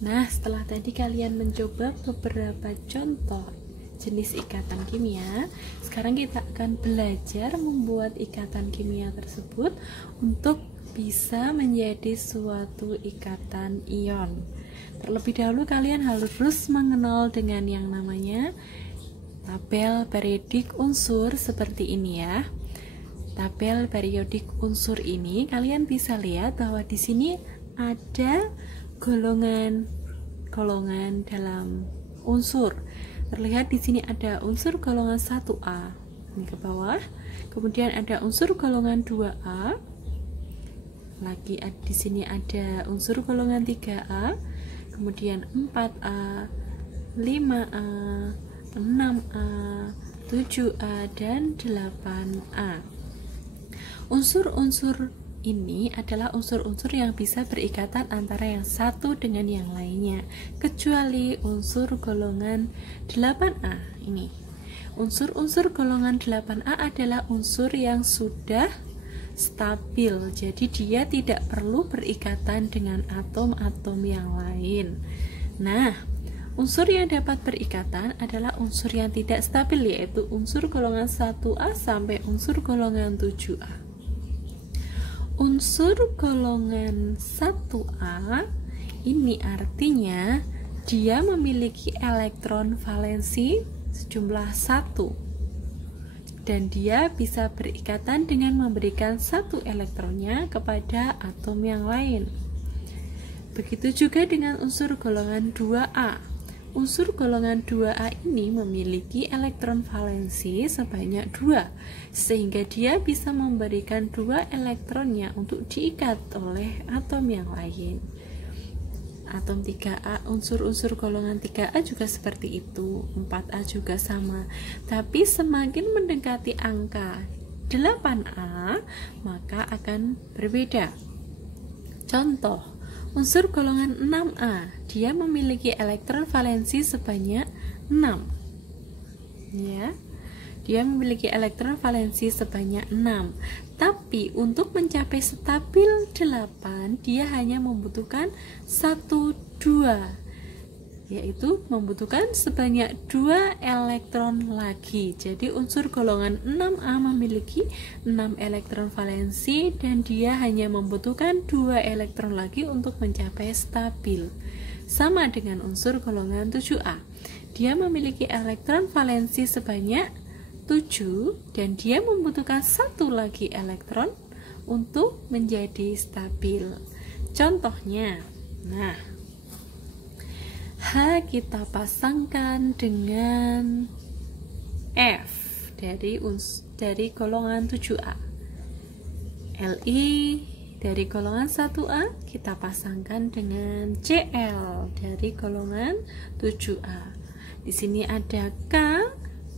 Nah, setelah tadi kalian mencoba beberapa contoh jenis ikatan kimia, sekarang kita akan belajar membuat ikatan kimia tersebut untuk bisa menjadi suatu ikatan ion. Terlebih dahulu kalian harus mengenal dengan yang namanya tabel periodik unsur seperti ini ya. Tabel periodik unsur ini kalian bisa lihat bahwa di sini ada golongan dalam unsur. Terlihat di sini ada unsur golongan 1A. Ini ke bawah. Kemudian ada unsur golongan 2A. Lagi di sini ada unsur golongan 3A. Kemudian 4A, 5A, 6A, 7A dan 8A. Unsur-unsur ini adalah unsur-unsur yang bisa berikatan antara yang satu dengan yang lainnya, kecuali unsur golongan 8A ini. Unsur-unsur golongan 8A adalah unsur yang sudah stabil, jadi dia tidak perlu berikatan dengan atom-atom yang lain. Nah, unsur yang dapat berikatan adalah unsur yang tidak stabil, yaitu unsur golongan 1A sampai unsur golongan 7A. Unsur golongan 1A ini artinya dia memiliki elektron valensi sejumlah 1 dan dia bisa berikatan dengan memberikan satu elektronnya kepada atom yang lain. Begitu juga dengan unsur golongan 2A. Unsur golongan 2A ini memiliki elektron valensi sebanyak 2, sehingga dia bisa memberikan 2 elektronnya untuk diikat oleh atom yang lain. Atom 3A, unsur-unsur golongan 3A juga seperti itu, 4A juga sama. Tapi semakin mendekati angka 8A, maka akan berbeda. Contoh, unsur golongan 6A, dia memiliki elektron valensi sebanyak 6. Ya. Dia memiliki elektron valensi sebanyak 6. Tapi untuk mencapai stabil 8, dia hanya membutuhkan 1, 2. Yaitu membutuhkan sebanyak 2 elektron lagi. Jadi unsur golongan 6A memiliki 6 elektron valensi dan dia hanya membutuhkan 2 elektron lagi untuk mencapai stabil. Sama dengan unsur golongan 7A. Dia memiliki elektron valensi sebanyak 7 dan dia membutuhkan 1 lagi elektron untuk menjadi stabil. Contohnya, nah, H kita pasangkan dengan F dari golongan 7A. Li dari golongan 1A kita pasangkan dengan Cl dari golongan 7A. Di sini ada K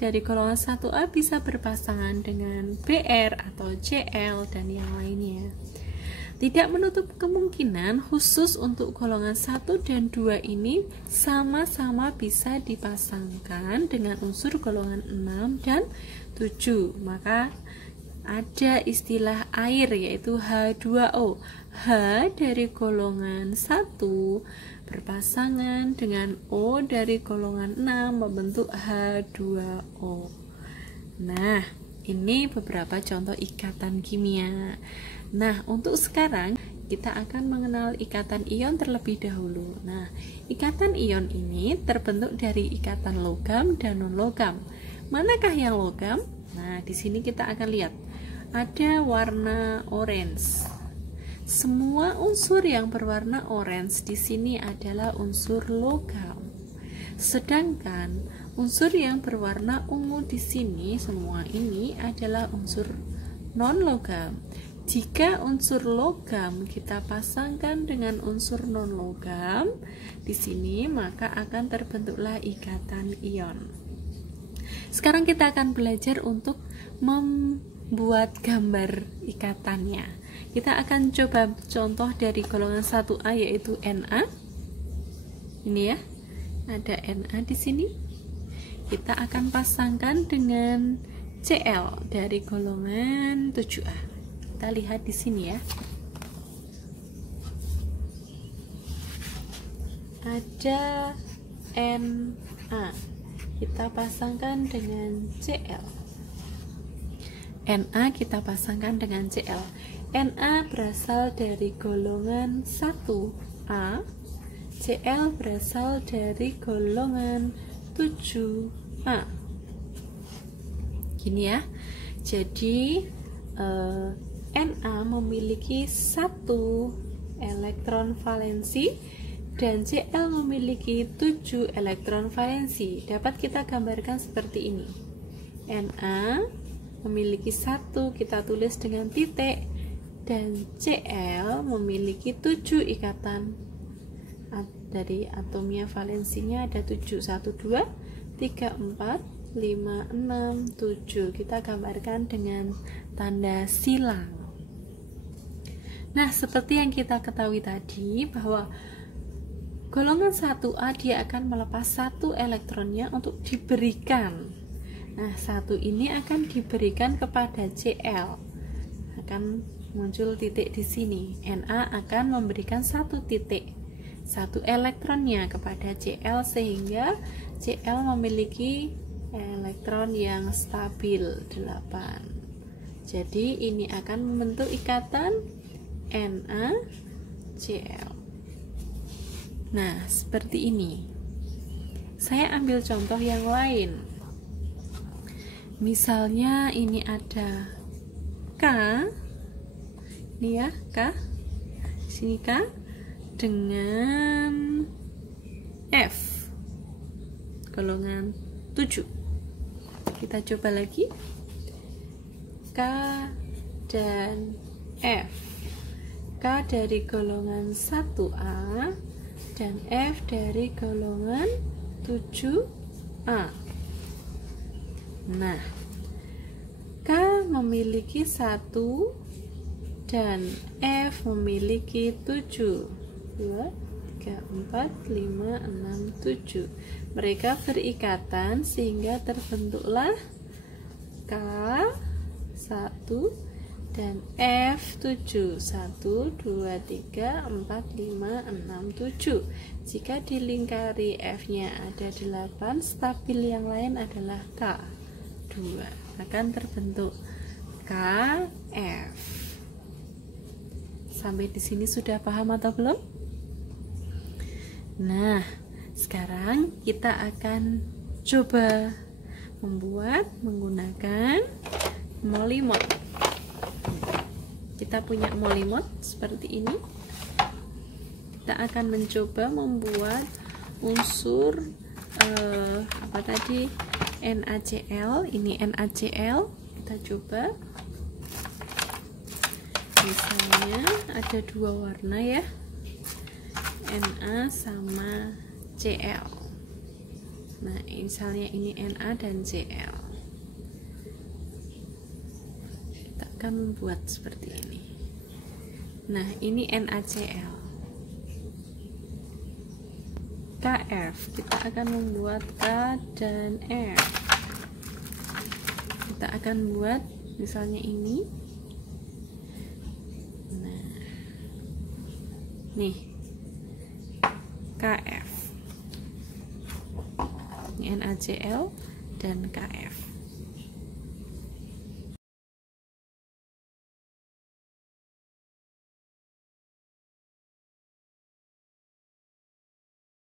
dari golongan 1A bisa berpasangan dengan Br atau Cl dan yang lainnya. Tidak menutup kemungkinan khusus untuk golongan 1 dan 2 ini sama-sama bisa dipasangkan dengan unsur golongan 6 dan 7. Maka ada istilah air yaitu H2O. H dari golongan 1 berpasangan dengan O dari golongan 6 membentuk H2O. Nah, ini beberapa contoh ikatan kimia. Nah, untuk sekarang kita akan mengenal ikatan ion terlebih dahulu. Nah, ikatan ion ini terbentuk dari ikatan logam dan non-logam. Manakah yang logam? Nah, di sini kita akan lihat ada warna orange. Semua unsur yang berwarna orange di sini adalah unsur logam. Sedangkan unsur yang berwarna ungu di sini semua ini adalah unsur non-logam. Jika unsur logam kita pasangkan dengan unsur non-logam di sini, maka akan terbentuklah ikatan ion. Sekarang kita akan belajar untuk membuat gambar ikatannya. Kita akan coba contoh dari golongan 1A yaitu Na. Ini ya. Ada Na di sini. Kita akan pasangkan dengan Cl dari golongan 7A. Kita lihat di sini ya. ada Na. Kita pasangkan dengan Cl. Na kita pasangkan dengan Cl. Na berasal dari golongan 1A, Cl berasal dari golongan 7A. Gini ya. Jadi Na memiliki 1 elektron valensi dan Cl memiliki 7 elektron valensi. Dapat kita gambarkan seperti ini. Na memiliki 1, kita tulis dengan titik, dan Cl memiliki 7 ikatan. Dari atomnya valensinya ada 7, 1, 2, 3, 4, 5, 6, 7. Kita gambarkan dengan tanda silang. Nah, seperti yang kita ketahui tadi bahwa golongan 1A dia akan melepas 1 elektronnya untuk diberikan. Nah, 1 ini akan diberikan kepada Cl. Akan muncul titik di sini. Na akan memberikan 1 titik, 1 elektronnya kepada Cl, sehingga Cl memiliki elektron yang stabil 8. Jadi ini akan membentuk ikatan NaCl. Nah, seperti ini. Saya ambil contoh yang lain. Misalnya ini ada K. Ini ya, K. Sini K dengan F. Golongan 7. Kita coba lagi. K dan F. K dari golongan 1A dan F dari golongan 7A. Nah, K memiliki 1 dan F memiliki 7. 2, 3, 4, 5, 6, 7. Mereka berikatan sehingga terbentuklah K1 dan F7. 1, 2, 3, 4, 5, 6, 7. Jika dilingkari F-nya ada 8, stabil yang lain adalah K2. Akan terbentuk KF. Sampai di sini sudah paham atau belum? Nah, sekarang kita akan coba membuat menggunakan molimot. Kita punya molimot seperti ini. Kita akan mencoba membuat unsur apa tadi, NaCl. Ini NaCl. Kita coba. Misalnya ada 2 warna ya, Na sama Cl. Nah, misalnya ini Na dan Cl. Kita akan membuat seperti ini. Nah, ini NaCl. KF, kita akan membuat K dan F. Kita akan buat misalnya ini. Nah, nih KF. Ini NaCl dan KF.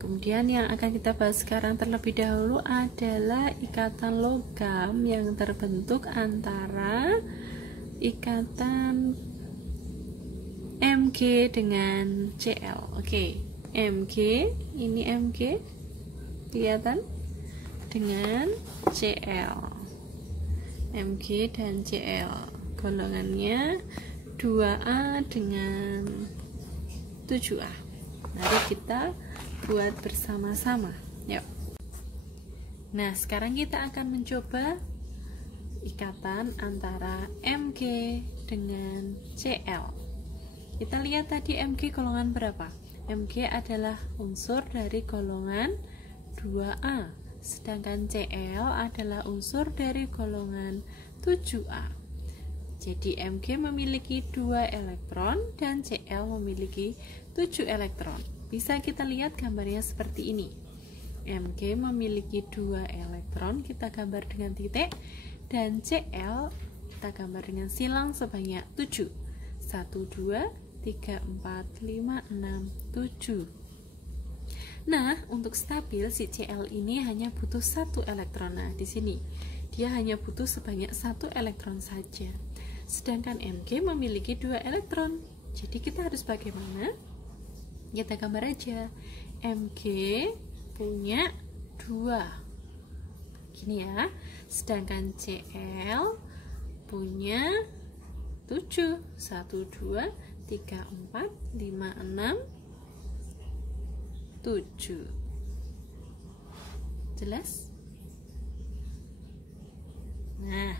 Kemudian yang akan kita bahas sekarang terlebih dahulu adalah ikatan logam yang terbentuk antara ikatan Mg dengan Cl. Oke, Mg, ini Mg kelihatan dengan Cl. Mg dan Cl golongannya 2A dengan 7A. Mari kita buat bersama-sama. Yuk. Nah, sekarang kita akan mencoba ikatan antara Mg dengan Cl. Kita lihat tadi Mg golongan berapa? Mg adalah unsur dari golongan 2A, sedangkan Cl adalah unsur dari golongan 7A. Jadi Mg memiliki 2 elektron dan Cl memiliki 7 elektron. bisa kita lihat gambarnya seperti ini. Mg memiliki 2 elektron, kita gambar dengan titik, dan Cl kita gambar dengan silang sebanyak 7. 1, 2, 3, 4, 5, 6, 7. Nah, untuk stabil si Cl ini hanya butuh 1 elektron. Nah, di sini dia hanya butuh sebanyak 1 elektron saja. Sedangkan Mg memiliki 2 elektron. Jadi kita harus bagaimana? Kita gambar aja. Mg punya 2. Gini ya. Sedangkan Cl punya 7. 1, 2, 3, 4, 5, 6, 7. Jelas? Nah,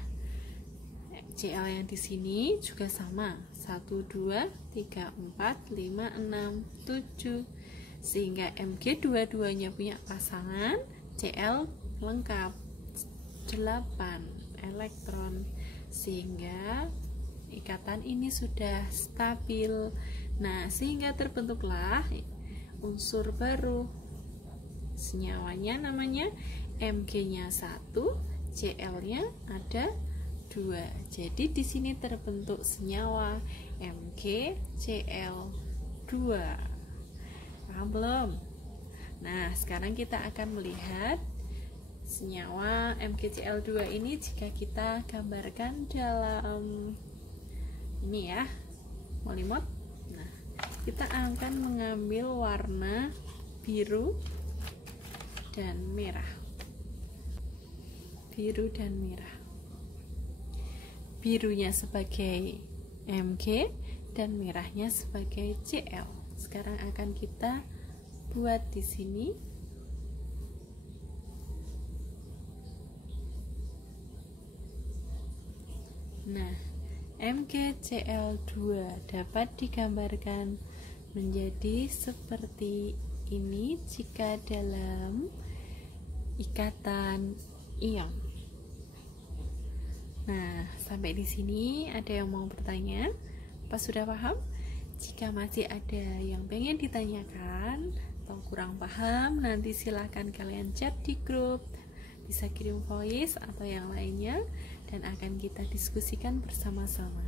Cl yang di sini juga sama. 1, 2, 3, 4, 5, 6, 7. Sehingga Mg dua-duanya punya pasangan, Cl lengkap 8 elektron. Sehingga ikatan ini sudah stabil. Nah, sehingga terbentuklah unsur baru. Senyawanya namanya Mg-nya 1, Cl-nya ada 2. Jadi di sini terbentuk senyawa MgCl2. Paham belum? Nah, sekarang kita akan melihat senyawa MgCl2 ini jika kita gambarkan dalam ini ya, molimot. Nah, kita akan mengambil warna biru dan merah. Biru dan merah. Birunya sebagai Mg dan merahnya sebagai Cl. Sekarang akan kita buat di sini. Nah, MgCl2 dapat digambarkan menjadi seperti ini jika dalam ikatan ion. Nah, sampai di sini ada yang mau bertanya? Apa sudah paham? Jika masih ada yang pengen ditanyakan atau kurang paham, nanti silahkan kalian chat di grup, bisa kirim voice atau yang lainnya, dan akan kita diskusikan bersama-sama.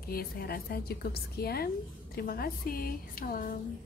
Oke, saya rasa cukup sekian. Terima kasih. Salam.